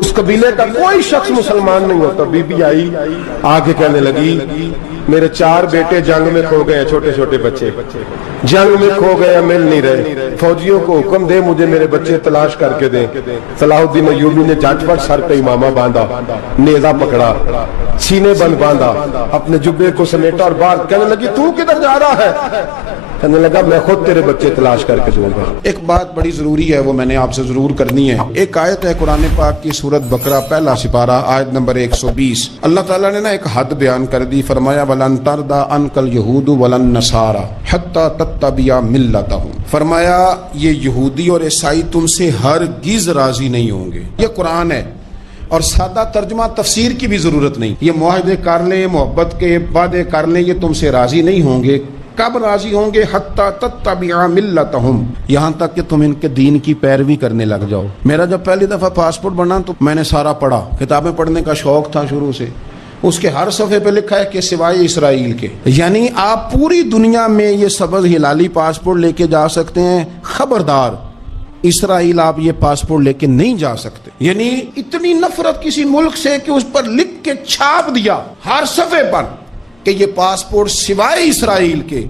اس قبیلے کا کوئی شخص مسلمان نہیں ہوتا. بی بی آئی آگے کہنے لگی میرے 4 بیٹے جنگ میں کھو گئے, چھوٹے چھوٹے بچے جنگ میں کھو گئے, مل نہیں رہے. فوجیوں کو حکم دے مجھے میرے بچے تلاش کر کے دیں. صلاح الدین ایوبی نے جھٹپٹ سر پہ امامہ باندھا, نیزہ پکڑا, سینے بند باندھا, اپنے جبے کو سمیٹا اور باہر کہنے لگی تو کدھر جا رہا ہے؟ کہنے لگا میں خود تیرے بچے تلاش کر کے دوں گا. ایک بات بڑی ضروری ہے, وہ میں نے آپ سے ضرور کرنی ہے. ایک آیت ہے قرآن پاک کی سورۃ بقرہ پہلا سپارہ آیت نمبر 120. اللہ تعالیٰ نے ایک حد بیان کر دی, فرمایا وَلَن تَرْضَىٰ عَنْكَ الْيَهُودُ وَلَا النَّصَارَىٰ حَتَّىٰ تَتَّبِعَ مِلَّتَهُمْ. فرمایا یہ یہودی اور عیسائی تم سے ہرگز راضی نہیں ہوں گے. یہ قرآن ہے اور سادہ ترجمہ تفسیر کی بھی ضرورت نہیں. یہ معاہدے کر لیں, محبت کے وعدے کر لیں, یہ تم سے راضی نہیں ہوں گے. کب راضی ہوں گے؟ حتیٰ تتبع ملتہم, یہاں تک کہ تم ان کے دین کی پیروی کرنے لگ جاؤ. میرا جب پہلی دفعہ پاسپورٹ بنا تو میں نے سارا پڑھا, کتابیں پڑھنے کا شوق تھا شروع سے. اس کے ہر صفحے پہ لکھا ہے کہ سوائے اسرائیل کے, یعنی آپ پوری دنیا میں یہ سبز ہلالی پاسپورٹ لے کے جا سکتے ہیں, خبردار اسرائیل آپ یہ پاسپورٹ لے کے نہیں جا سکتے. یعنی اتنی نفرت کسی ملک سے کہ اس پر لکھ کے چھاپ دیا ہر صفحے پر کہ یہ پاسپورٹ سوائے اسرائیل کے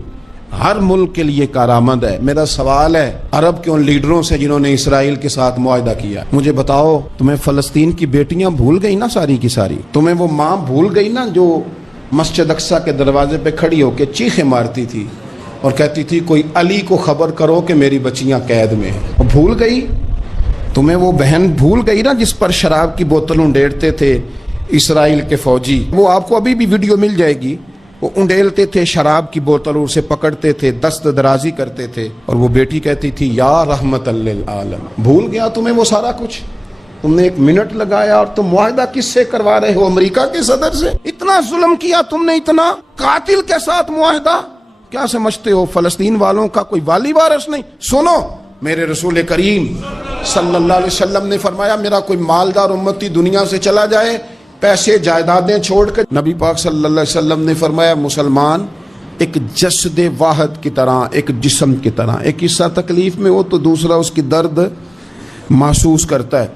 ہر ملک کے لیے کارآمد ہے. میرا سوال ہے عرب کے ان لیڈروں سے جنہوں نے اسرائیل کے ساتھ معاہدہ کیا, مجھے بتاؤ تمہیں فلسطین کی بیٹیاں بھول گئی نا ساری کی ساری؟ تمہیں وہ ماں بھول گئی نا جو مسجد اقصیٰ کے دروازے پہ کھڑی ہو کے چیخیں مارتی تھی اور کہتی تھی کوئی علی کو خبر کرو کہ میری بچیاں قید میں ہیں؟ وہ بھول گئی؟ تمہیں وہ بہن بھول گئی نا جس پر شراب کی بوتل انڈیڑتے تھے اسرائیل کے فوجی؟ وہ آپ کو ابھی بھی ویڈیو مل جائے گی. وہ انڈیلتے تھے شراب کی بوتل, اسے پکڑتے تھے, دست درازی کرتے تھے, اور وہ بیٹی کہتی تھی یا رحمت للعالم. بھول گیا تمہیں وہ سارا کچھ؟ تم نے 1 منٹ لگایا اور تم معاہدہ کس سے کروا رہے ہو؟ امریکہ کے صدر سے. اتنا ظلم کیا تم نے, اتنا قاتل کے ساتھ معاہدہ. کیا سمجھتے ہو فلسطین والوں کا کوئی والی وارث نہیں؟ سنو, میرے رسول کریم صلی اللہ علیہ وسلم نے فرمایا میرا کوئی مالدار امتی دنیا سے چلا جائے پیسے جائیدادیں چھوڑ کر, نبی پاک صلی اللہ علیہ وسلم نے فرمایا مسلمان ایک جسد واحد کی طرح, ایک جسم کی طرح, ایک حصہ تکلیف میں ہو تو دوسرا اس کی درد محسوس کرتا ہے.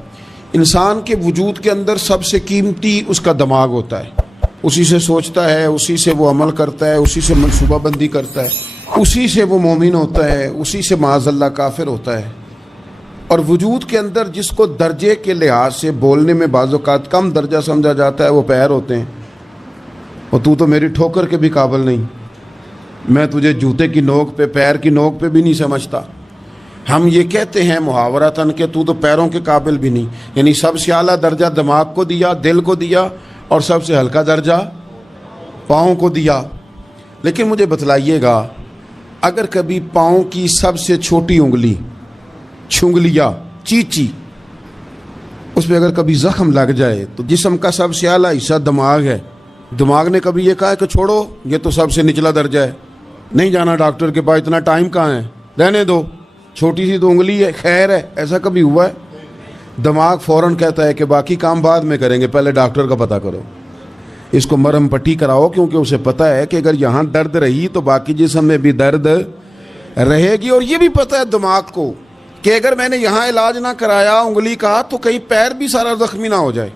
انسان کے وجود کے اندر سب سے قیمتی اس کا دماغ ہوتا ہے, اسی سے سوچتا ہے, اسی سے وہ عمل کرتا ہے, اسی سے منصوبہ بندی کرتا ہے, اسی سے وہ مومن ہوتا ہے, اسی سے معاذ اللہ کافر ہوتا ہے. اور وجود کے اندر جس کو درجے کے لحاظ سے بولنے میں بعض اوقات کم درجہ سمجھا جاتا ہے وہ پیر ہوتے ہیں. اور تو میری ٹھوکر کے بھی قابل نہیں, میں تجھے جوتے کی نوک پہ, پیر کی نوک پہ بھی نہیں سمجھتا. ہم یہ کہتے ہیں محاورتاً کہ تو پیروں کے قابل بھی نہیں, یعنی سب سے اعلیٰ درجہ دماغ کو دیا, دل کو دیا, اور سب سے ہلکا درجہ پاؤں کو دیا. لیکن مجھے بتلائیے گا اگر کبھی پاؤں کی سب سے چھوٹی انگلی چھنگلیا چیچی اس پہ اگر کبھی زخم لگ جائے تو جسم کا سب سے اعلیٰ حصہ دماغ ہے, دماغ نے کبھی یہ کہا ہے کہ چھوڑو یہ تو سب سے نچلا درجہ ہے, نہیں جانا ڈاکٹر کے پاس, اتنا ٹائم کہاں ہے, رہنے دو, چھوٹی سی تو انگلی ہے, خیر ہے؟ ایسا کبھی ہوا ہے؟ دماغ فوراً کہتا ہے کہ باقی کام بعد میں کریں گے, پہلے ڈاکٹر کا پتہ کرو, اس کو مرہم پٹی کراؤ, کیونکہ اسے پتہ ہے کہ اگر یہاں درد رہی تو باقی جسم میں بھی درد رہے گی. اور یہ بھی پتہ ہے دماغ کو کہ اگر میں نے یہاں علاج نہ کرایا انگلی کا تو کہیں پیر بھی سارا زخمی نہ ہو جائے,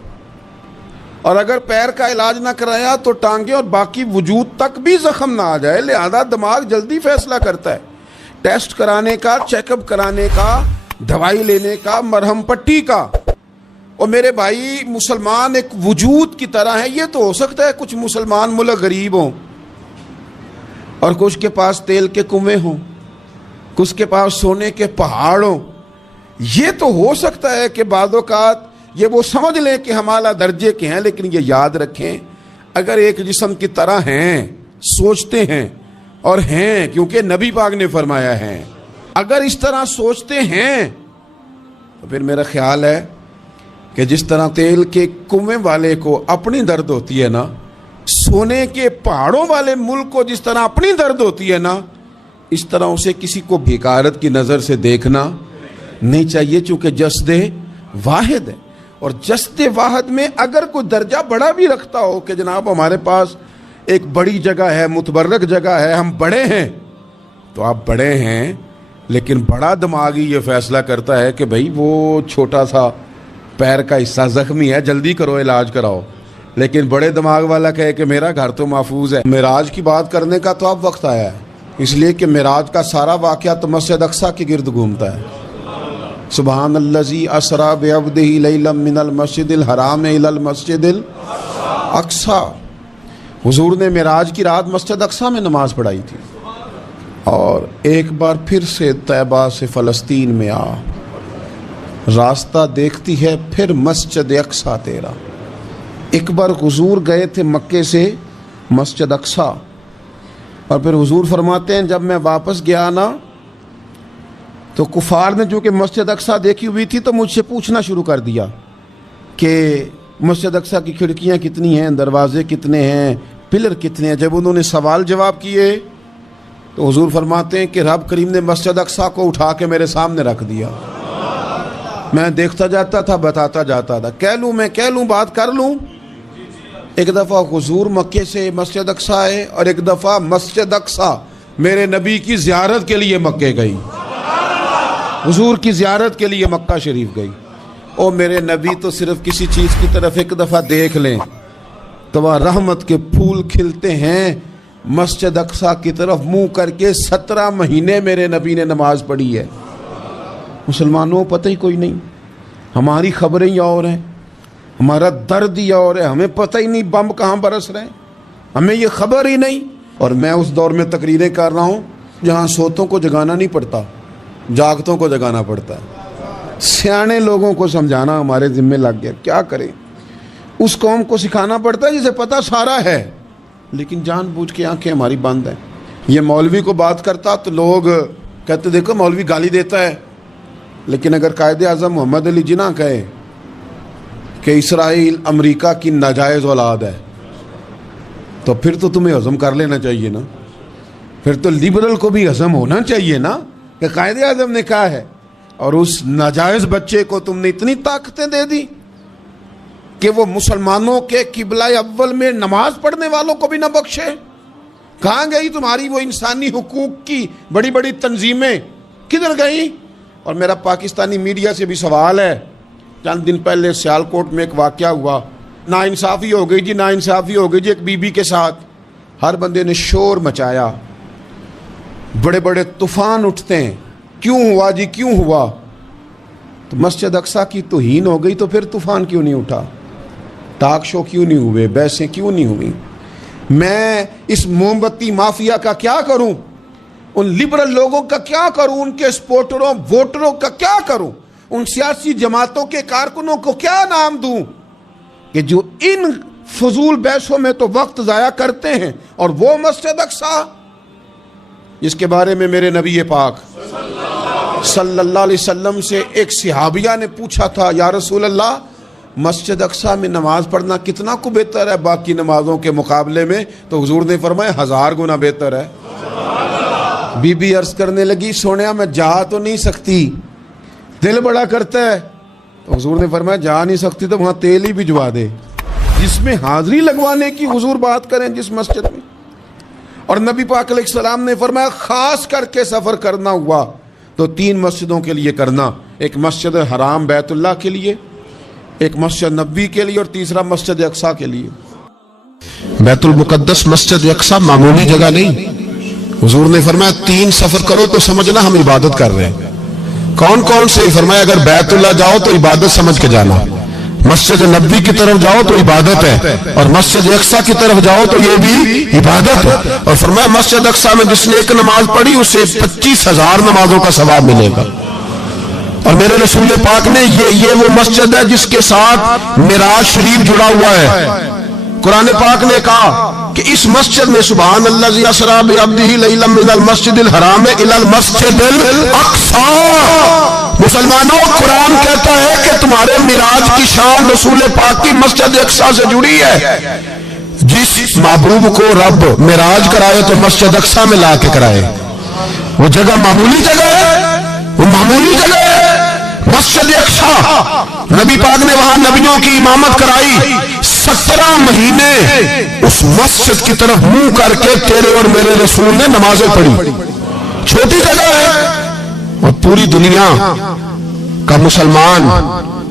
اور اگر پیر کا علاج نہ کرایا تو ٹانگیں اور باقی وجود تک بھی زخم نہ آ جائے. لہذا دماغ جلدی فیصلہ کرتا ہے, ٹیسٹ کرانے کا, چیک اپ کرانے کا, دوائی لینے کا, مرہم پٹی کا. اور میرے بھائی مسلمان ایک وجود کی طرح ہے. یہ تو ہو سکتا ہے کچھ مسلمان ملک غریب ہوں اور کچھ کے پاس تیل کے کنویں ہوں, کچھ کے پاس سونے کے پہاڑ ہوں. یہ تو ہو سکتا ہے کہ بعض اوقات یہ وہ سمجھ لیں کہ ہم اعلیٰ درجے کے ہیں, لیکن یہ یاد رکھیں اگر ایک جسم کی طرح ہیں, سوچتے ہیں اور ہیں, کیونکہ نبی پاک نے فرمایا ہے, اگر اس طرح سوچتے ہیں تو پھر میرا خیال ہے کہ جس طرح تیل کے کنویں والے کو اپنی درد ہوتی ہے نا, سونے کے پہاڑوں والے ملک کو جس طرح اپنی درد ہوتی ہے نا, اس طرح اسے کسی کو بھیکارت کی نظر سے دیکھنا نہیں چاہیے, چونکہ جسد واحد ہے. اور جسد واحد میں اگر کوئی درجہ بڑا بھی رکھتا ہو کہ جناب ہمارے پاس ایک بڑی جگہ ہے, متبرک جگہ ہے, ہم بڑے ہیں, تو آپ بڑے ہیں, لیکن بڑا دماغی یہ فیصلہ کرتا ہے کہ بھائی وہ چھوٹا سا پیر کا حصہ زخمی ہے، جلدی کرو علاج کراؤ، لیکن بڑے دماغ والا کہے کہ میرا گھر تو محفوظ ہے۔ معراج کی بات کرنے کا تو اب وقت آیا ہے، اس لیے کہ معراج کا سارا واقعہ تو مسجد اقصیٰ کے گرد گھومتا ہے۔ سبحان الذی اسریٰ بعبدہ لیلا من المسجد الحرام الی المسجد الاقصیٰ۔ حضور نے معراج کی رات مسجد اقصیٰ میں نماز پڑھائی تھی، اور ایک بار پھر سے طیبہ سے فلسطین میں آ، راستہ دیکھتی ہے پھر مسجد اقصیٰ تیرا۔ ایک بار حضور گئے تھے مکے سے مسجد اقصیٰ، اور پھر حضور فرماتے ہیں جب میں واپس گیا نا تو کفار نے جو کہ مسجد اقصیٰ دیکھی ہوئی تھی تو مجھ سے پوچھنا شروع کر دیا کہ مسجد اقصیٰ کی کھڑکیاں کتنی ہیں، دروازے کتنے ہیں، پلر کتنے ہیں۔ جب انہوں نے سوال جواب کیے تو حضور فرماتے ہیں کہ رب کریم نے مسجد اقصیٰ کو اٹھا کے میرے سامنے رکھ دیا، میں دیکھتا جاتا تھا، بتاتا جاتا تھا، کہہ لوں بات کر لوں۔ ایک دفعہ حضور مکے سے مسجد اقصیٰ آئے، اور ایک دفعہ مسجد اقصیٰ میرے نبی کی زیارت کے لیے مکے گئی، حضور کی زیارت کے لیے مکہ شریف گئی۔ او میرے نبی تو صرف کسی چیز کی طرف ایک دفعہ دیکھ لیں تو وہاں رحمت کے پھول کھلتے ہیں۔ مسجد اقصیٰ کی طرف منہ کر کے 17 مہینے میرے نبی نے نماز پڑھی ہے۔ مسلمانوں پتہ ہی کوئی نہیں، ہماری خبریں ہی اور ہیں، ہمارا درد ہی اور ہے، ہمیں پتہ ہی نہیں بم کہاں برس رہے ہیں، ہمیں یہ خبر ہی نہیں۔ اور میں اس دور میں تقریریں کر رہا ہوں جہاں سوتوں کو جگانا نہیں پڑتا، جاگتوں کو جگانا پڑتا ہے۔ سیانے لوگوں کو سمجھانا ہمارے ذمہ لگ گیا، کیا کریں؟ اس قوم کو سکھانا پڑتا ہے جسے پتہ سارا ہے، لیکن جان بوجھ کے آنکھیں ہماری بند ہیں۔ یہ مولوی کو بات کرتا تو لوگ کہتے دیکھو مولوی گالی دیتا ہے، لیکن اگر قائد اعظم محمد علی جناح کہے کہ اسرائیل امریکہ کی ناجائز اولاد ہے تو پھر تو تمہیں ہضم کر لینا چاہیے نا، پھر تو لبرل کو بھی ہضم ہونا چاہیے نا کہ قائد اعظم نے کہا ہے، اور اس ناجائز بچے کو تم نے اتنی طاقتیں دے دی کہ وہ مسلمانوں کے قبلہ اول میں نماز پڑھنے والوں کو بھی نہ بخشے۔ کہاں گئی تمہاری وہ انسانی حقوق کی بڑی بڑی تنظیمیں، کدھر گئی؟ اور میرا پاکستانی میڈیا سے بھی سوال ہے، چند دن پہلے سیالکوٹ میں ایک واقعہ ہوا، ناانصافی ہو گئی جی، ناانصافی ہو گئی جی ایک بی بی کے ساتھ۔ ہر بندے نے شور مچایا، بڑے بڑے طوفان اٹھتے ہیں، کیوں ہوا جی کیوں ہوا؟ تو مسجد اقصیٰ کی توہین ہو گئی تو پھر طوفان کیوں نہیں اٹھا؟ ٹاک شو کیوں نہیں ہوئے؟ بحثیں کیوں نہیں ہوئی؟ میں اس موم بتی مافیا کا کیا کروں؟ ان لبرل لوگوں کا کیا کروں؟ ان کے سپورٹروں ووٹروں کا کیا کروں؟ ان سیاسی جماعتوں کے کارکنوں کو کیا نام دوں کہ جو ان فضول بحثوں میں تو وقت ضائع کرتے ہیں، اور وہ مسجد اقصیٰ جس کے بارے میں میرے نبی پاک صلی اللہ علیہ وسلم سے ایک صحابیہ نے پوچھا تھا، یا رسول اللہ مسجد اقصیٰ میں نماز پڑھنا کتنا کو بہتر ہے باقی نمازوں کے مقابلے میں؟ تو حضور نے فرمایا 1000 گنا بہتر ہے۔ بی بی عرض کرنے لگی سونیا میں جا تو نہیں سکتی، دل بڑا کرتا ہے۔ تو حضور نے فرمایا جا نہیں سکتی تو وہاں تیل ہی بھجوا دے، جس میں حاضری لگوانے کی حضور بات کریں جس مسجد میں۔ اور نبی پاک علیہ السلام نے فرمایا خاص کر کے سفر کرنا ہوا تو 3 مسجدوں کے لیے کرنا، ایک مسجد حرام بیت اللہ کے لیے، ایک مسجد نبوی کے لیے، اور تیسرا مسجد اقصیٰ کے لیے۔ بیت المقدس مسجد اقصیٰ معمولی جگہ نہیں، حضور نے فرمایا 3 سفر کرو تو سمجھنا ہم عبادت کر رہے ہیں۔ کون کون سے؟ فرمایا اگر بیت اللہ جاؤ تو عبادت سمجھ کے جانا، مسجد نبوی کی طرف جاؤ تو عبادت ہے، اور مسجد اقصیٰ کی طرف جاؤ تو یہ بھی عبادت ہے۔ اور فرمایا مسجد اقصیٰ میں جس نے ایک نماز پڑھی اسے 25,000 نمازوں کا ثواب ملے گا۔ اور میرے رسول پاک نے یہ وہ مسجد ہے جس کے ساتھ معراج شریف جڑا ہوا ہے۔ قرآن پاک نے کہا کہ اس مسجد میں سبحان الذی اسریٰ بعبدہ لیلا من المسجد الحرام الی المسجد الاقصیٰ۔ مسلمانوں قرآن کہتا ہے کہ تمہارے معراج کی شان رسول پاک کی مسجد اقصیٰ سے جڑی ہے۔ جس محبوب کو رب معراج کرائے تو مسجد اقصیٰ میں لا کے کرائے۔ وہ جگہ معمولی جگہ ہے، وہ معمولی جگہ ہے مسجد اقصیٰ۔ نبی پاک نے وہاں نبیوں کی امامت کرائی، 17 مہینے اس مسجد کی طرف منہ کر کے تیرے اور میرے رسول نے نمازیں پڑھی۔ چھوٹی جگہ ہے اور پوری دنیا کا مسلمان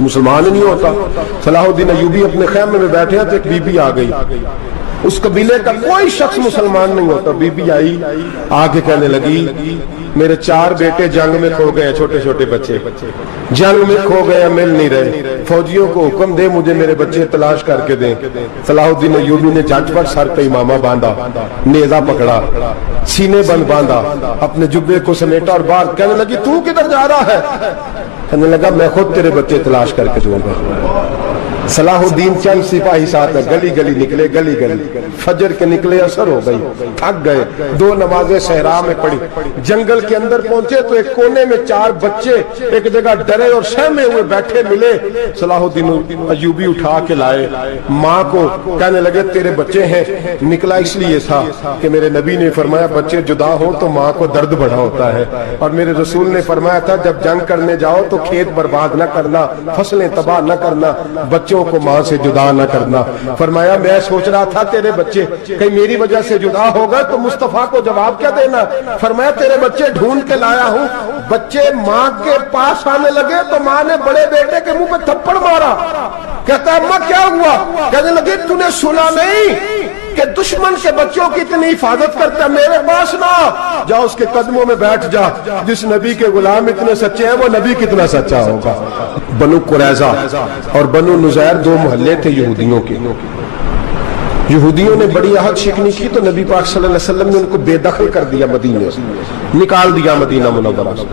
مسلمان ہی نہیں ہوتا. صلاح الدین ایوبی اپنے خیمے میں بیٹھے ہیں تو ایک بی بی آ گئی. اس قبیلے کا کوئی شخص مسلمان نہیں ہوتا. بی بی آئی, آگے کہنے لگی میرے 4 بیٹے جنگ میں کھو گئے, چھوٹے چھوٹے بچے جنگ میں کھو گئے, مل نہیں رہے. فوجیوں کو حکم دے مجھے میرے بچے تلاش کر کے دیں. صلاح الدین ایوبی نے جھٹ پٹ سر پہ امامہ باندھا, نیزہ پکڑا, سینے بند باندھا, اپنے جبے کو سمیٹا اور باہر. کہنے لگی تو کدھر جا رہا ہے؟ کہنے لگا میں خود تیرے بچے تلاش کر کے دوں گا. صلاح الدین چند سپاہی ساتھ گلی گلی نکلے, گلی گلی فجر کے نکلے, اثر ہو گئی, تھک گئے. 2 نمازیں صحرا میں پڑھی. جنگل کے اندر پہنچے تو ایک کونے میں 4 بچے ایک جگہ ڈرے اور سہمے ہوئے بیٹھے ملے. صلاح الدین ایوبی اٹھا کے لائے, ماں کو کہنے لگے تیرے بچے ہیں. نکلا اس لیے تھا کہ میرے نبی نے فرمایا بچے جدا ہوں تو ماں کو درد بڑا ہوتا ہے, اور میرے رسول نے فرمایا تھا جب جنگ کرنے جاؤ تو کھیت برباد نہ کرنا, فصلیں تباہ نہ کرنا, بچوں کو ماں سے جدا نہ کرنا. فرمایا میں سوچ رہا تھا تیرے بچے کہیں میری وجہ سے جدا ہو گئے تو مصطفیٰ کو جواب کیا دینا. فرمایا تیرے بچے ڈھونڈ کے لایا ہوں. بچے ماں کے پاس آنے لگے تو ماں نے بڑے بیٹے کے منہ پہ تھپڑ مارا. کہتا ہے اماں کیا ہوا؟ کہنے لگے تو نے سنا نہیں کہ دشمن کے بچوں کی اتنی حفاظت کرتا ہے, میرے پاس نہ جا, اس کے قدموں میں بیٹھ جا. جس نبی کے غلام اتنے سچے ہیں وہ نبی کتنا سچا ہوگا. بنو قریظہ اور بنو نذیر 2 محلے تھے یہودیوں کے. یہودیوں نے بڑی عہد شکنی کی تو نبی پاک صلی اللہ علیہ وسلم نے ان کو بے دخل کر دیا, مدینے سے نکال دیا, مدینہ منورہ سے.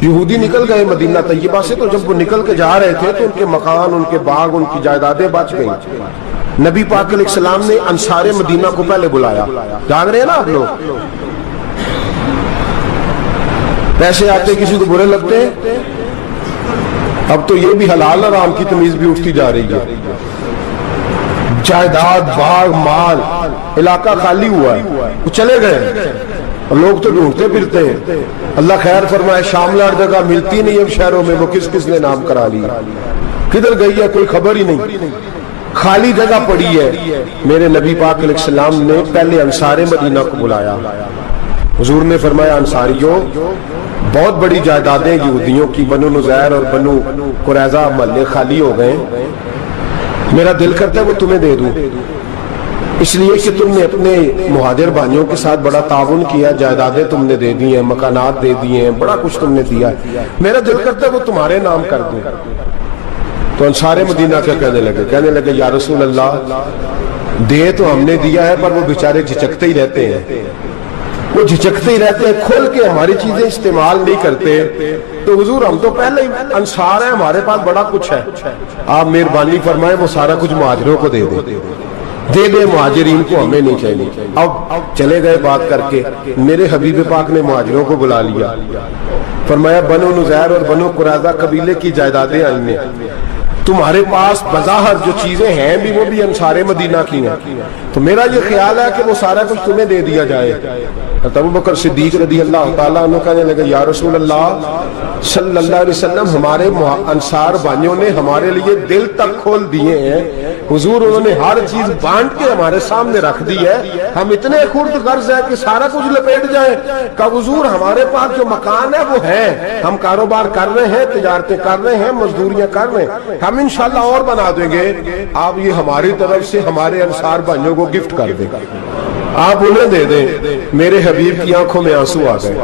یہودی نکل گئے مدینہ طیبہ سے, تو جب وہ نکل کے جا رہے تھے تو ان کے مکان, ان کے باغ, ان کی جائیدادیں بچ گئیں. نبی پاک علیہ السلام نے انصار مدینہ کو پہلے بلایا. جان رہے ہیں نا آپ لوگ, پیسے آتے کسی کو برے لگتے ہیں. اب تو یہ بھی حلال حرام کی تمیز بھی اٹھتی جا رہی ہے. جائیداد, باغ, مال, علاقہ خالی ہوا ہے, وہ چلے گئے. لوگ تو ڈھونڈتے پھرتے ہیں. اللہ خیر فرمائے, شاملہ ہر جگہ ملتی نہیں اب شہروں میں. وہ کس کس نے نام کرا لیا, کدھر گئی ہے کوئی خبر ہی نہیں, خالی جگہ پڑی ہے. میرے نبی پاک علیہ السلام نے پہلے انصار مدینہ کو بلایا. حضور نے فرمایا انصاریوں بہت بڑی جائیدادیں یہودیوں کی, بنو نذیر اور بنو قریظہ محلے خالی ہو گئے. میرا دل کرتا ہے وہ تمہیں دے دوں, اس لیے کہ تم نے اپنے مہاجر بھائیوں کے ساتھ بڑا تعاون کیا, جائیدادیں تم نے دے دی ہیں, مکانات دے دیے ہیں, بڑا کچھ تم نے دیا ہے. میرا دل کرتا ہے وہ تمہارے نام کر دوں. تو انصار مدینہ کیا کہنے لگے یا رسول اللہ دے تو ہم نے دیا ہے پر وہ بیچارے جھچکتے ہی رہتے ہیں, وہ جھچکتے ہی رہتے ہیں, کھول کے ہماری چیزیں استعمال نہیں کرتے. تو حضور ہم تو پہلے ہی انصار ہیں, ہمارے پاس بڑا کچھ ہے, آپ مہربانی فرمائیں وہ سارا کچھ مہاجروں کو دے دے, مہاجرین کو ہمیں نہیں چاہیے. اب چلے گئے بات کر کے. میرے حبیب پاک نے مہاجروں کو بلا لیا. فرمایا بنو نذیر اور بنو قریظہ قبیلے کی جائیدادیں آئی ہیں, تمہارے پاس بظاہر جو چیزیں ہیں بھی وہ بھی انصار مدینہ کی ہیں, تو میرا یہ خیال ہے کہ وہ سارا کچھ تمہیں دے دیا جائے. ابو بکر صدیق رضی اللہ تعالیٰ عنہ کہنے لگے یا رسول اللہ صلی اللہ علیہ وسلم ہمارے انصار بھائیوں نے ہمارے لیے دل تک کھول دیے ہیں. حضور انہوں نے ہر چیز بانٹ کے ہمارے سامنے رکھ دی ہے, ہم اتنے خرد غرض ہیں کہ سارا کچھ لپیٹ جائیں. کہ حضور ہمارے پاس جو مکان ہے وہ ہے, ہم کاروبار کر رہے ہیں, تجارتیں کر رہے ہیں, مزدوریاں کر رہے ہیں, ہم انشاءاللہ اور بنا دیں گے. آپ یہ ہماری طرف سے ہمارے انصار بھائیوں کو گفٹ کر دیں, آپ انہیں دے دیں. میرے حبیب کی آنکھوں میں آنسو آ گئے.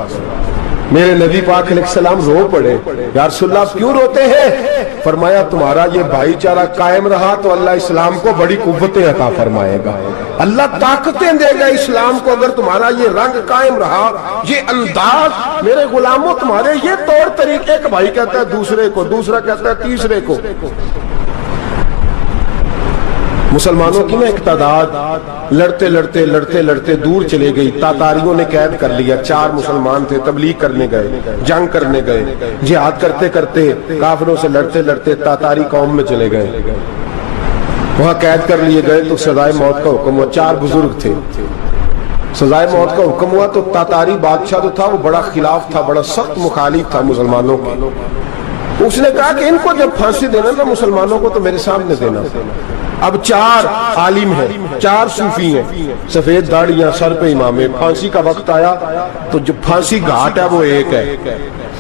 میرے نبی پاک علیہ السلام رو پڑے. یا رسول اللہ کیوں روتے ہیں؟ فرمایا تمہارا یہ بھائی چارہ قائم رہا تو اللہ اسلام کو بڑی قوتیں عطا فرمائے گا, اللہ طاقتیں دے گا اسلام کو. اگر تمہارا یہ رنگ قائم رہا, یہ انداز, میرے غلاموں تمہارے یہ طور طریقے, ایک بھائی کہتا ہے دوسرے کو, دوسرا کہتا ہے تیسرے کو. مسلمانوں کی نا ایک تعداد لڑتے لڑتے لڑتے لڑتے دور چلے گئی. تاتاریوں نے قید کر لیا. 4 مسلمان تھے, تبلیغ کرنے گئے, جنگ کرنے گئے, جہاد کرتے کرتے کافروں سے لڑتے لڑتے تاتاری قوم میں چلے گئے. وہاں قید کر لیے گئے تو سزائے موت کا حکم ہوا. 4 بزرگ تھے, سزائے موت کا حکم ہوا تو تاتاری بادشاہ جو تھا وہ بڑا خلاف تھا, بڑا سخت مخالف تھا مسلمانوں کے. اس نے کہا کہ ان کو جب پھانسی دینا نا مسلمانوں کو تو میرے سامنے دینا. اب 4 عالم ہیں, 4 صوفی ہیں, سفید داڑیاں, سر پہ امامے. پھانسی کا وقت آیا تو جو پھانسی گھاٹ ہے وہ ایک ہے,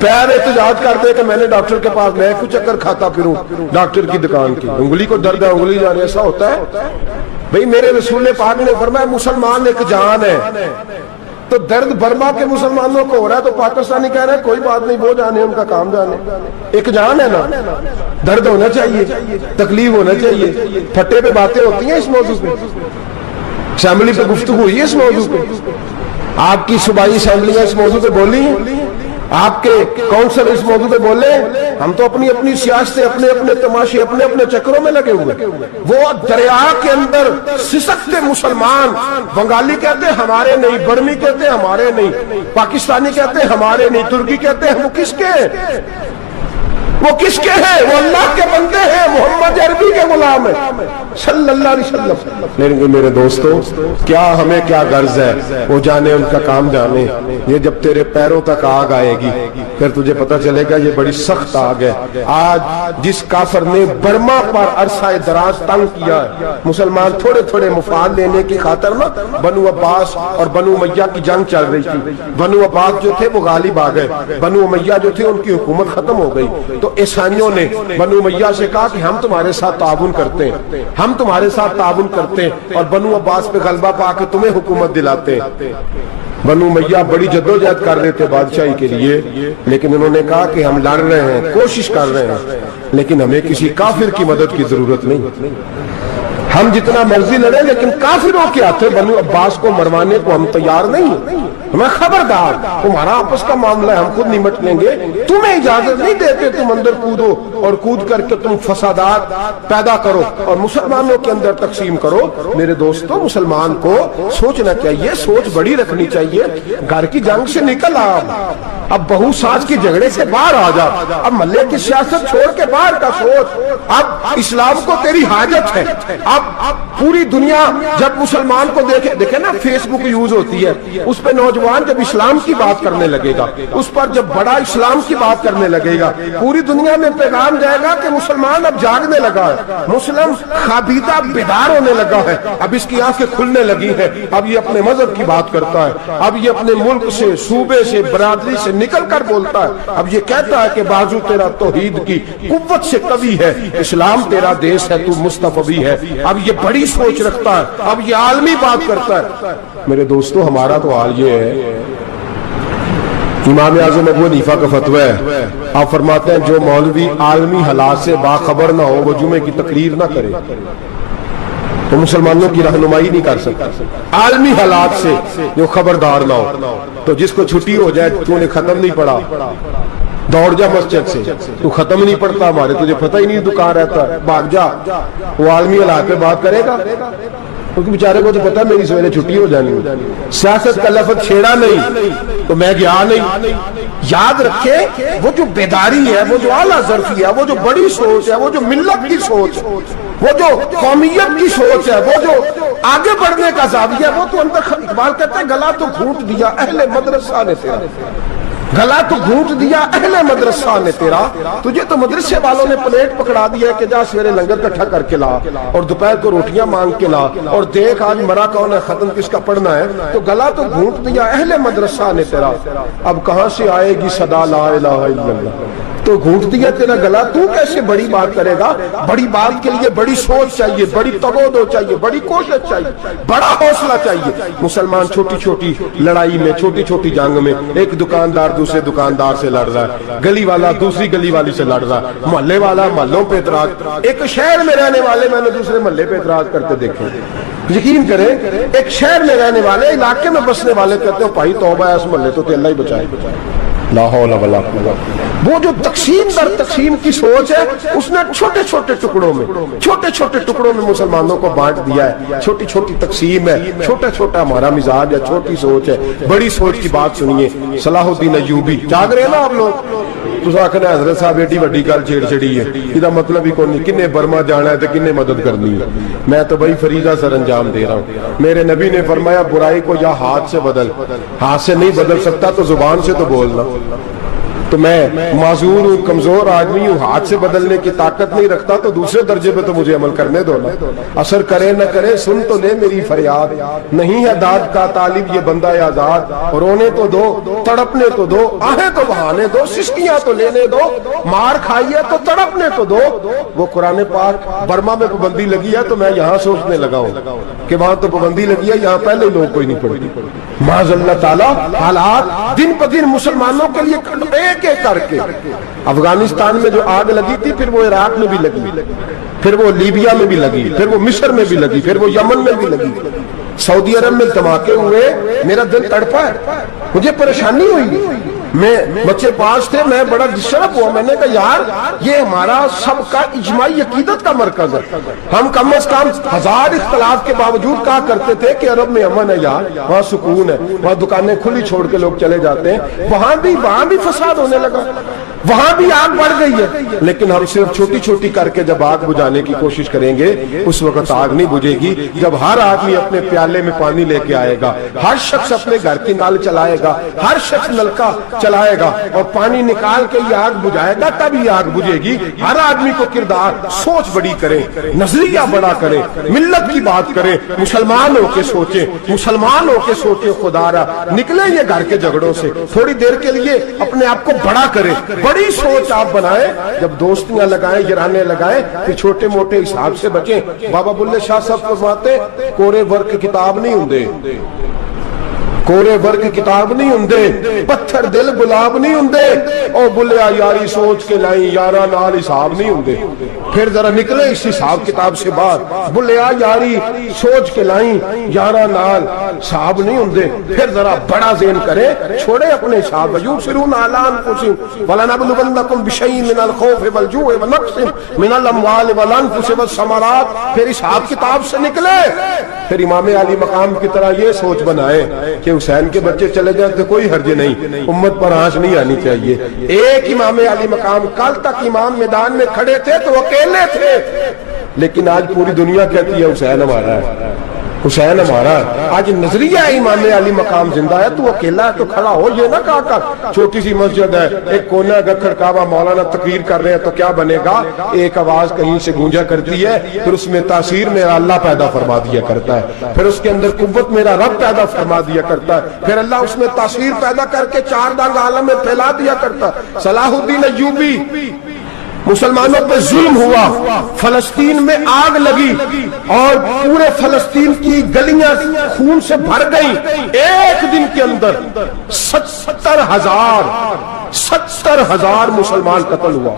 پیر احتجاج کرتے کہ میں نے ڈاکٹر کے پاس میں کچھ چکر کھاتا پھروں ڈاکٹر کی دکان کی, انگلی کو درد ہے انگلی جانے, ایسا ہوتا ہے بھئی؟ میرے رسول پاک نے فرمایا مسلمان ایک جان ہے. تو درد برما کے مسلمانوں کو ہو رہا ہے تو پاکستانی کہہ رہے ہیں کوئی بات نہیں, وہ جانے ان کا کام جانے, ایک جان ہے نا. درد ہونا چاہیے, تکلیف ہونا چاہیے. پھٹے پہ باتیں ہوتی ہیں اس موضوع پہ, اسمبلی پہ گفتگو ہوئی ہے اس موضوع پہ, آپ کی صوبائی اسمبلیاں اس موضوع پہ بولی ہیں, آپ کے کونسل اس موضوع پہ بولے. ہم تو اپنی اپنی سیاستیں, اپنے اپنے تماشے, اپنے اپنے چکروں میں لگے ہوئے. وہ دریا کے اندر سسکتے مسلمان, بنگالی کہتے ہیں ہمارے نہیں, برمی کہتے ہیں ہمارے نہیں, پاکستانی کہتے ہیں ہمارے نہیں, ترکی کہتے ہیں, وہ کس کے ہیں؟ وہ کس کے ہیں؟ وہ اللہ کے بندے ہیں, محمد عربی کے غلام ہیں صلی اللہ علیہ وسلم. لیکن میرے دوستو کیا ہمیں کیا غرض ہے, وہ جانے ان کا کام جانے. یہ جب تیرے پیروں تک آگ آئے گی پھر تجھے پتا چلے گا یہ بڑی سخت آگ ہے. آج جس کافر نے برما پر عرصہ دراز تنگ کیا ہے, مسلمان تھوڑے تھوڑے مفاد لینے کی خاطر نا, بنو عباس اور بنو امیہ کی جنگ چل رہی تھی. بنو عباس جو تھے وہ غالب آ گئے, بنو امیہ جو تھے ان کی حکومت ختم ہو گئی. تو عیسائیوں نے بنو امیہ سے کہا کہ ہم تمہارے ساتھ تعاون کرتے ہیں, ہم تمہارے ساتھ تعاون کرتے ہیں اور بنو عباس پہ غلبہ پا کے تمہیں حکومت دلاتے ہیں. بنو امیہ بڑی جدوجہد کر رہے تھے بادشاہی کے لیے, لیکن انہوں نے کہا کہ ہم لڑ رہے ہیں, کوشش کر رہے ہیں, لیکن ہمیں کسی کافر کی مدد کی ضرورت نہیں. ہم جتنا مرضی لڑیں لیکن کافروں کے ہاتھوں بنو عباس کو مروانے کو ہم تیار نہیں. ہمیں خبردار, تمہارا آپس کا معاملہ ہے, ہم خود نمٹ لیں گے, تمہیں اجازت نہیں دیتے تم اندر کودو اور کود کر کے تم فسادات پیدا کرو اور مسلمانوں کے اندر تقسیم کرو. میرے دوستو مسلمان کو سوچنا چاہیے, سوچ بڑی رکھنی چاہیے. گھر کی جنگ سے نکل آ, اب بہو ساس کے جھگڑے سے باہر آ جا, اب محلے کی سیاست چھوڑ کے باہر کا سوچ. اب اسلام کو تیری حاجت ہے. اب پوری دنیا جب مسلمان کو دیکھے نا, فیس بک یوز ہوتی ہے, اس پہ نوجوان جب اسلام کی بات کرنے لگے گا, اس پر جب بڑا اسلام کی بات کرنے لگے گا, پوری دنیا میں پیغام جائے گا کہ مسلمان اب جاگنے لگا ہے, مسلم خابیدہ بیدار ہونے لگا ہے, اب اس کی آنکھیں کھلنے لگی ہیں, اب یہ اپنے مذہب کی بات کرتا ہے, اب یہ اپنے ملک سے, صوبے سے, برادری سے نکل کر بولتا ہے. اب یہ کہتا ہے کہ بازو تیرا توحید کی قوت سے قوی ہے, اسلام تیرا دیس ہے, تو مصطفی ہے. اب یہ بڑی سوچ رکھتا ہے, اب یہ عالمی بات کرتا ہے. میرے دوستو ہمارا تو حال یہ ہے, امام اعظم ابو حنیفہ کا فتویٰ ہے, آپ فرماتے ہیں جو مولوی عالمی حالات سے باخبر نہ ہو, وہ جمعے کی تقریر نہ کرے, تو مسلمانوں کی رہنمائی نہیں کر سکتا. عالمی حالات سے جو خبردار نہ ہو, تو جس کو چھٹی ہو جائے, تو نے ختم نہیں پڑھا, دوڑ جا مسجد سے, تو ختم نہیں پڑتا, ہمارے تجھے پتہ ہی نہیں دکان رہتا ہے, بھاگ جا. وہ عالمی حالات پہ بات کرے گا, کیونکہ بیچارے کو تو پتا میری سویرے چھٹی ہو جانی. سیاست کا لفظ چھیڑا نہیں تو میں گیا نہیں. یاد رکھے وہ جو بیداری ہے, وہ جو اعلیٰ ظرفی ہے, وہ جو بڑی سوچ ہے, وہ جو ملت کی سوچ, وہ جو قومیت کی سوچ ہے, وہ جو آگے بڑھنے کا زاویہ ہے, وہ تو اندر. اقبال کہتا ہے گلا تو گھونٹ دیا اہل مدرسہ نے تیرا, گلا تو گھونٹ دیا اہل مدرسہ نے تیرا. تجھے تو مدرسے والوں نے پلیٹ پکڑا دیا کہ جا سویرے لنگر کٹھا کر کے لا اور دوپہر کو روٹیاں مانگ کے لا, اور دیکھ آج مرا کون ہے, ختم کس کا پڑھنا ہے. تو گلا تو گھونٹ دیا اہل مدرسہ نے تیرا, اب کہاں سے آئے گی صدا لا الہ الا اللہ. تو گھونٹ دیا تیرا گلا, تو کیسے بڑی بات کرے گا؟ بڑی بات کے لیے بڑی سوچ چاہیے, بڑی تگودو چاہیے, بڑی کوشش چاہیے, بڑا حوصلہ چاہیے. مسلمان چھوٹی چھوٹی لڑائی میں, چھوٹی چھوٹی جنگ میں, ایک دکاندار دوسرے دکاندار سے لڑ رہا ہے, گلی والا دوسری گلی والی سے لڑ رہا ہے, محلے والا محلوں پہ اعتراض. ایک شہر میں رہنے والے میں نے دوسرے محلے پہ اعتراض کرتے دیکھے. یقین کریں, ایک شہر میں رہنے والے, علاقے میں بسنے والے کہتے ہیں بھائی توبہ ہے اس محلے تو اللہ ہی بچائے. لا حول ولا قوت. وہ جو تقسیم در تقسیم کی سوچ ہے, اس نے چھوٹے چھوٹے ٹکڑوں میں, چھوٹے چھوٹے ٹکڑوں میں مسلمانوں کو بانٹ دیا ہے. چھوٹی چھوٹی تقسیم ہے, چھوٹا چھوٹا ہمارا مزاج ہے, چھوٹی سوچ ہے. بڑی سوچ کی بات سنیے, صلاح الدین ایوبی. جاگ رہے ہیں نا آپ لوگ, تو آخنا حضرت صاحب ایڈی وڈی گل چھیڑ چھڑی ہے, یہ مطلب ہی کوئی نہیں. کنے برما جانا ہے تو کنے مدد کرنی ہے. میں تو بھائی فریضہ سر انجام دے رہا ہوں. میرے نبی نے فرمایا برائی کو یا ہاتھ سے بدل, ہاتھ سے نہیں بدل سکتا تو زبان سے تو بولنا. تو میں معذور ہوں, کمزور آدمی ہوں, ہاتھ سے بدلنے کی طاقت نہیں رکھتا, تو دوسرے درجے پہ تو مجھے عمل کرنے دو نا. اثر کرے نہ کرے سن تو لے میری فریاد, نہیں ہے داد کا طالب یہ بندہ آزاد, رونے تو دو, تڑپنے تو دو, آہیں تو بہانے دو, سسکیاں تو لینے دو, مار کھائیے تو تڑپنے تو دو. وہ قرآن پاک برما میں پابندی لگی ہے تو میں یہاں سوچنے لگا ہوں کہ وہاں تو پابندی لگی ہے, یہاں پہلے لوگ کوئی نہیں پڑھتی. معاذ اللہ تعالیٰ حالات دن پہ دن مسلمانوں کے لیے ایک ایک کر کے. افغانستان میں جو آگ لگی تھی, پھر وہ عراق میں بھی لگی, پھر وہ لیبیا میں بھی لگی, پھر وہ مصر میں بھی لگی, پھر وہ یمن میں بھی لگی, سعودی عرب میں دھماکے ہوئے, میرا دل تڑپا ہے, مجھے پریشانی ہوئی. میں بچے پاس تھے, میں بڑا ڈسٹرب ہوا, میں نے کہا یار یہ ہمارا سب کا اجماعی عقیدت کا مرکز ہے, ہم کم از کم ہزار اختلاف کے باوجود کہا کرتے تھے کہ عرب میں امن ہے یار, وہاں سکون ہے, وہاں دکانیں کھلی چھوڑ کے لوگ چلے جاتے ہیں, وہاں بھی فساد ہونے لگا, وہاں بھی آگ بڑھ گئی ہے. لیکن ہم صرف چھوٹی چھوٹی کر کے جب آگ بجھانے کی کوشش کریں گے اس وقت آگ نہیں بجھے گی. جب ہر آدمی اپنے پیالے میں پانی لے کے آئے گا, ہر شخص اپنے گھر کی نل چلائے گا, ہر شخص نلکا چلائے گا اور پانی نکال کے یہ آگ بجھائے گا, تب یہ آگ بجھے گی. ہر آدمی کو کردار سوچ بڑی کرے, نظریہ بڑا کرے, ملت کی بات کرے, مسلمان ہو کے سوچے, مسلمان ہو کے سوچے. خدا را نکلے یہ گھر کے جھگڑوں سے, تھوڑی دیر کے لیے اپنے آپ کو بڑا کرے, بڑی سوچ آپ بنائیں. جب دوستیاں لگائیں, یارانے لگائیں, پھر چھوٹے موٹے حساب سے بچیں. بابا بلے شاہ صاحب فرماتے کورے ورک کتاب نہیں ہوندے, کورے ورگ کتاب نہیں ہوندے, پتھر دل گلاب نہیں ہوندے, او بلیا یاری سوچ کے لائیں یارا نال حساب نہیں ہوندے. پھر ذرا نکلے اس حساب کتاب سے باہر, بلیا یاری سوچ کے لائیں یارا نال حساب نہیں ہوندے. پھر ذرا بڑا ذہن کرے, چھوڑے اپنے حساب. یبصرون علی انفسہم ولنبلونکم بشیء من الخوف والجوع ونقص من الاموال والانفس والثمرات. پھر حساب کتاب سے نکلے, پھر امام علی مقام کی طرح یہ سوچ بنائے کہ حسین کے بچے چلے جائیں تو کوئی حرج نہیں, امت پر آنچ نہیں آنی چاہیے. ایک امام علی مقام, کل تک امام میدان میں کھڑے تھے تو اکیلے تھے, لیکن آج پوری دنیا کہتی ہے حسین ہمارا ہے, حسین ہمارا. آج نظریہ امام علی مقام زندہ ہے, تو اکیلا ہے تو کھڑا ہو. یہ نہ کہا کر چھوٹی سی مسجد ہے, ایک کونا ہے, گکھڑ کعبہ, مولانا تقریر کر رہے ہیں تو کیا بنے گا, ایک آواز کہیں سے گونجا کرتی ہے, پھر اس میں تاثیر میرا اللہ پیدا فرما دیا کرتا ہے, پھر اس کے اندر قوت میرا رب پیدا فرما دیا کرتا ہے, پھر اللہ اس میں تاثیر پیدا کر کے چار دانگ عالم میں پھیلا دیا کرتا ہے. صلاح الدین ایوبی, مسلمانوں پہ ظلم ہوا, فلسطین میں آگ لگی اور پورے فلسطین کی گلیاں خون سے بھر گئیں. ایک دن کے اندر 70,000 مسلمان قتل ہوا.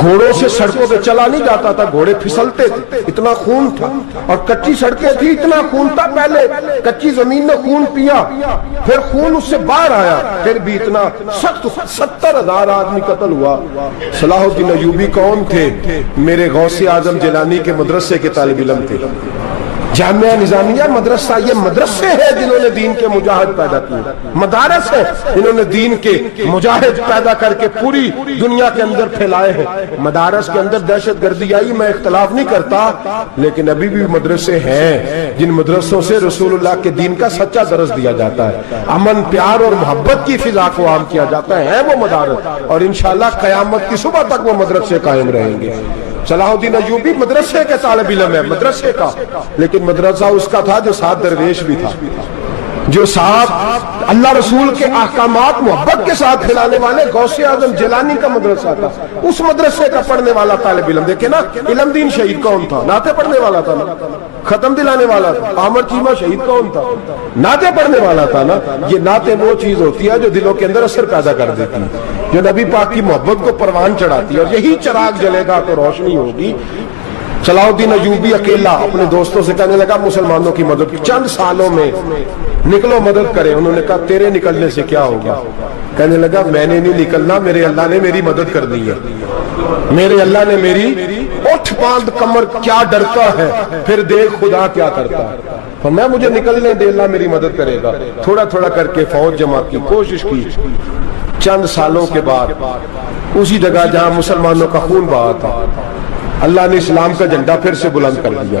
گھوڑوں سے سڑکوں پہ چلا نہیں جاتا تھا, گھوڑے پھسلتے تھے, اتنا خون تھا, اور کچی سڑکیں تھی, اتنا خون تھا. پہلے کچی زمین نے خون پیا, پھر خون اس سے باہر آیا, پھر بھی اتنا سخت. 70,000 آدمی قتل ہوا. صلاح الدین ایوبی کون تھے؟ میرے غوث اعظم جیلانی کے مدرسے کے طالب علم تھے. جامعہ نظامیہ مدرسہ, یہ مدرسے ہیں جنہوں نے دین کے مجاہد پیدا کیے, مدارس ہیں جنہوں نے دین کے مجاہد پیدا کر کے پوری دنیا کے اندر پھیلائے ہیں. مدارس کے اندر دہشت گردی آئی, میں اختلاف نہیں کرتا, لیکن ابھی بھی مدرسے ہیں جن مدرسوں سے رسول اللہ کے دین کا سچا درس دیا جاتا ہے, امن پیار اور محبت کی فضا کو عام کیا جاتا ہے وہ مدارس, اور انشاءاللہ قیامت کی صبح تک وہ مدرسے قائم رہیں گے. صلاح الدین ایوبی مدرسے کے طالب علم ہے, مدرسے کا, لیکن مدرسہ اس کا تھا جو ساتھ درویش بھی تھا, جو ساتھ اللہ رسول کے احکامات محبت کے ساتھ کھلانے والے. غوث اعظم جیلانی کا مدرسہ تھا, اس مدرسے کا پڑھنے والا طالب علم. دیکھیں نا, علم دین شہید کون تھا؟ نعتیں پڑھنے والا تھا نا, ختم دلانے والا تھا. عامر چیمہ شہید کون تھا؟ نعتیں پڑھنے والا تھا نا. یہ نعتیں وہ چیز ہوتی ہے جو دلوں کے اندر اثر پیدا کر دیتی ہے, جو نبی پاک کی محبت کو پروان چڑھاتی ہے, اور یہی چراغ جلے گا تو روشنی ہوگی. صلاح الدین ایوبی اکیلا اپنے دوستوں سے کہنے لگا مسلمانوں کی مدد, چند سالوں میں نکلو مدد کرے. انہوں نے کہا تیرے نکلنے سے کیا ہوگا؟ کہنے لگا میں نے نہیں نکلنا, میرے اللہ نے میری مدد کر دی ہے, میرے اللہ نے میری اٹھ باندھ کمر کیا ڈرتا ہے, پھر دیکھ خدا کیا کرتا ہے. میں مجھے نکلنے دے, اللہ میری مدد کرے گا. تھوڑا تھوڑا کر کے فوج جمع کی, کوشش کی. چند سالوں کے بعد اسی جگہ جہاں مسلمانوں کا خون بہا تھا, اللہ نے اسلام کا جھنڈا پھر سے بلند کر دیا.